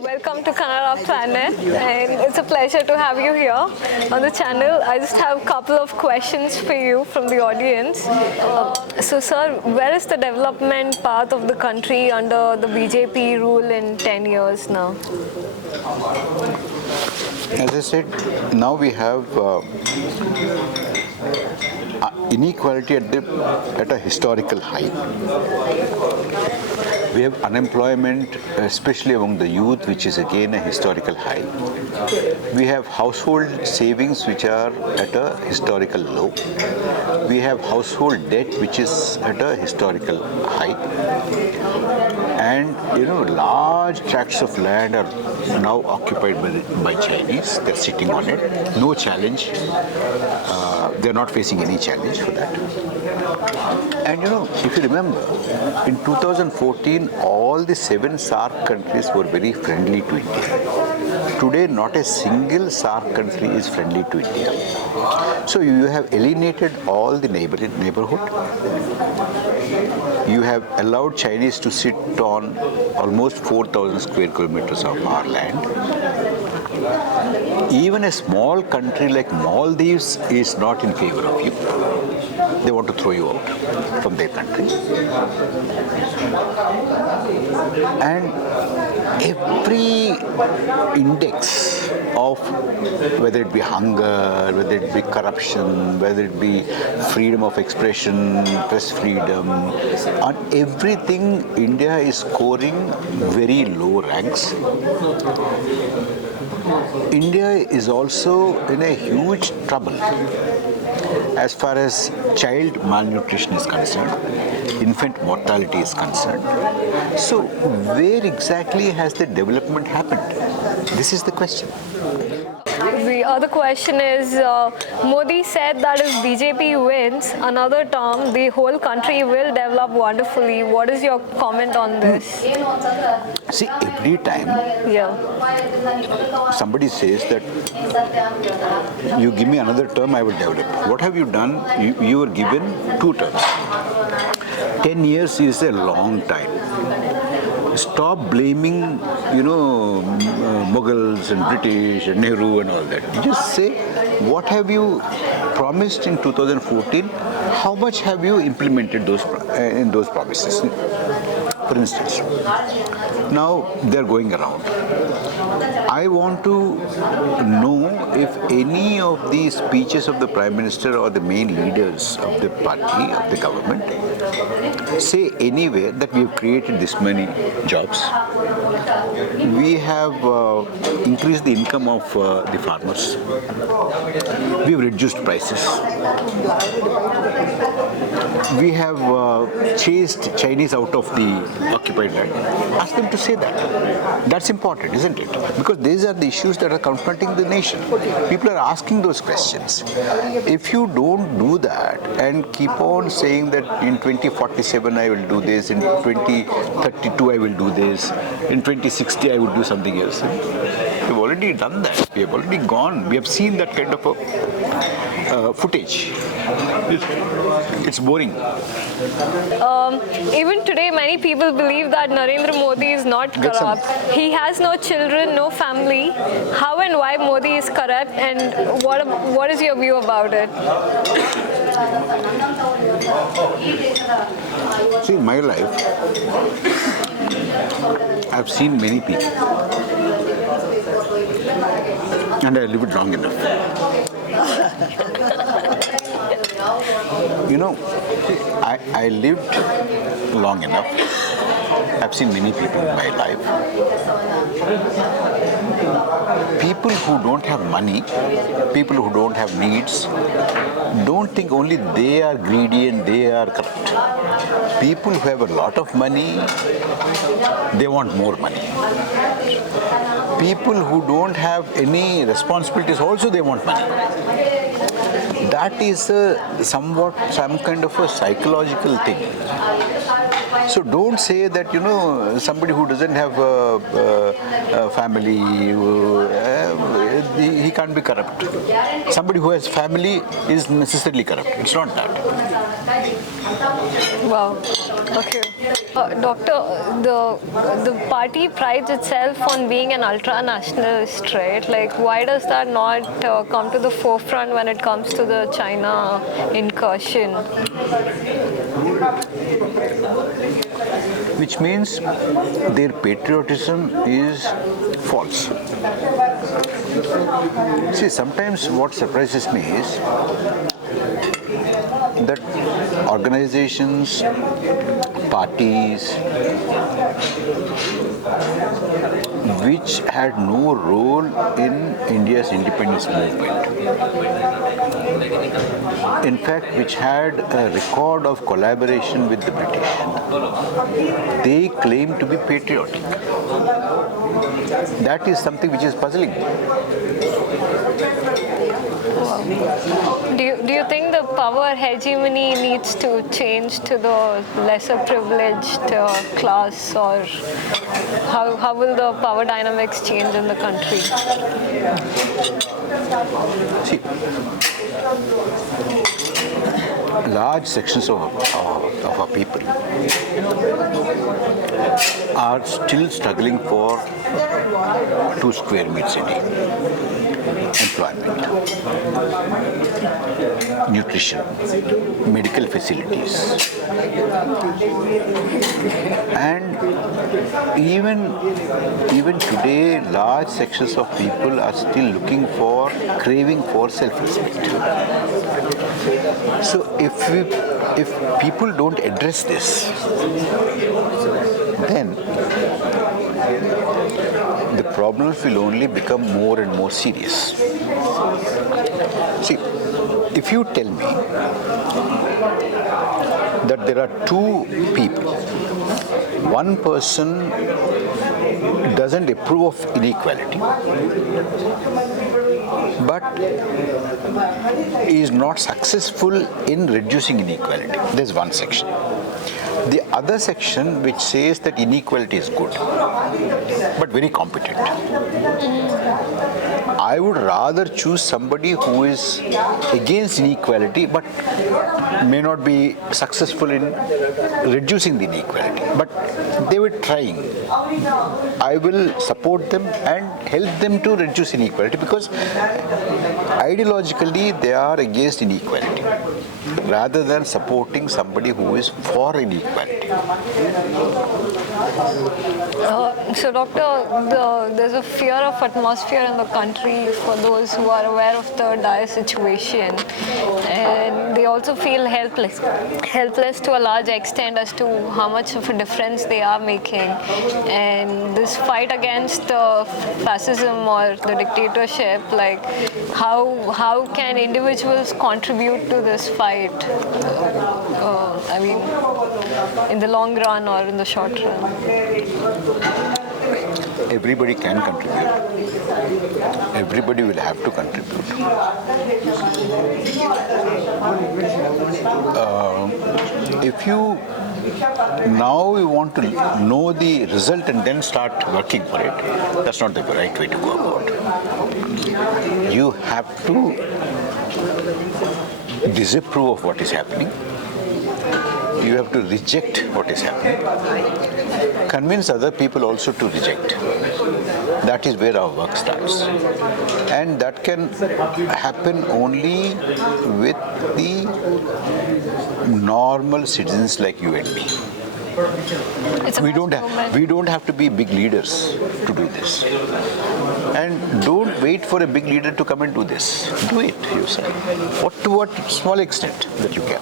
Welcome to Kannada Planet, and it's a pleasure to have you here on the channel. I just have a couple of questions for you from the audience. Sir, where is the development path of the country under the BJP rule in 10 years now? As I said, now we have inequality at a historical high. We have unemployment, especially among the youth, which is again a historical high. We have household savings, which are at a historical low. We have household debt, which is at a historical high. And large tracts of land are now occupied by Chinese. They're sitting on it. No challenge. They're not facing any challenge for that. And if you remember, in 2014, all the 7 SAARC countries were very friendly to India. Today, not a single SAARC country is friendly to India. So you have alienated all the neighborhood. You have allowed Chinese to sit on almost 4,000 square kilometers of our land. Even a small country like Maldives is not in favor of you. They want to throw you out from their country. And every index of whether it be hunger, whether it be corruption, whether it be freedom of expression, press freedom, on everything India is scoring very low ranks. India is also in a huge trouble as far as child malnutrition is concerned, infant mortality is concerned. So where exactly has the development happened? This is the question. The other question is, Modi said that if BJP wins another term, the whole country will develop wonderfully. What is your comment on this? See, every time somebody says that you give me another term, I will develop. What have you done? You were given 2 terms. 10 years is a long time. Stop blaming, Mughals and British and Nehru and all that. Just say, what have you promised in 2014? How much have you implemented in those promises? For instance, now they're going around. I want to know if any of the speeches of the Prime Minister or the main leaders of the party, of the government, say anywhere that we have created this many jobs. We have increased the income of the farmers. We have reduced prices. We have chased Chinese out of the occupied land. Ask them to say that. That's important, isn't it? Because these are the issues that are confronting the nation. People are asking those questions. If you don't do that and keep on saying that in 2047 I will do this, in 2032 I will do this, in 2060 I will do something else. We've already done that. We have already gone. We have seen that kind of footage. It's boring. Even today, many people believe that Narendra Modi is not corrupt. He has no children, no family. How and why Modi is corrupt, and what is your view about it? See, in my life, I've seen many people, and I lived long enough. I lived long enough. I've seen many people in my life. People who don't have money, people who don't have needs, don't think only they are greedy and they are corrupt. People who have a lot of money, they want more money. People who don't have any responsibilities also, they want money. That is some kind of a psychological thing. So don't say that, somebody who doesn't have family, he can't be corrupt. Somebody who has family is necessarily corrupt. It's not that. Wow. Okay. Doctor, the party prides itself on being an ultra-nationalist, right? Like, why does that not come to the forefront when it comes to the China incursion? Which means their patriotism is false. See, sometimes what surprises me is that organizations, parties, which had no role in India's independence movement, in fact, which had a record of collaboration with the British, they claim to be patriotic. That is something which is puzzling me. Do you think the power hegemony needs to change to the lesser privileged class, or how will the power dynamics change in the country? See, large sections of our people are still struggling for 2 square meals a day. Employment, nutrition, medical facilities, and even today, large sections of people are still craving for self-respect. So if people don't address this, then the problems will only become more and more serious. See, if you tell me that there are 2 people, one person doesn't approve of inequality, but is not successful in reducing inequality. There's one section. The other section which says that inequality is good, but very competent. I would rather choose somebody who is against inequality but may not be successful in reducing the inequality. But they were trying. I will support them and help them to reduce inequality because ideologically they are against inequality rather than supporting somebody who is for inequality. So, Doctor, there's a fear of atmosphere in the country for those who are aware of the dire situation, and they also feel helpless to a large extent as to how much of a difference they are making. And this fight against fascism or the dictatorship, like how can individuals contribute to this fight? I mean, in the long run or in the short run? Everybody can contribute. Everybody will have to contribute. If you now want to know the result and then start working for it, that's not the right way to go about it. You have to disapprove of what is happening. You have to reject what is happening. Convince other people also to reject. That is where our work starts. And that can happen only with the normal citizens like you and me. We don't have to be big leaders to do this. And don't wait for a big leader to come and do this. Do it yourself. To what small extent that you can.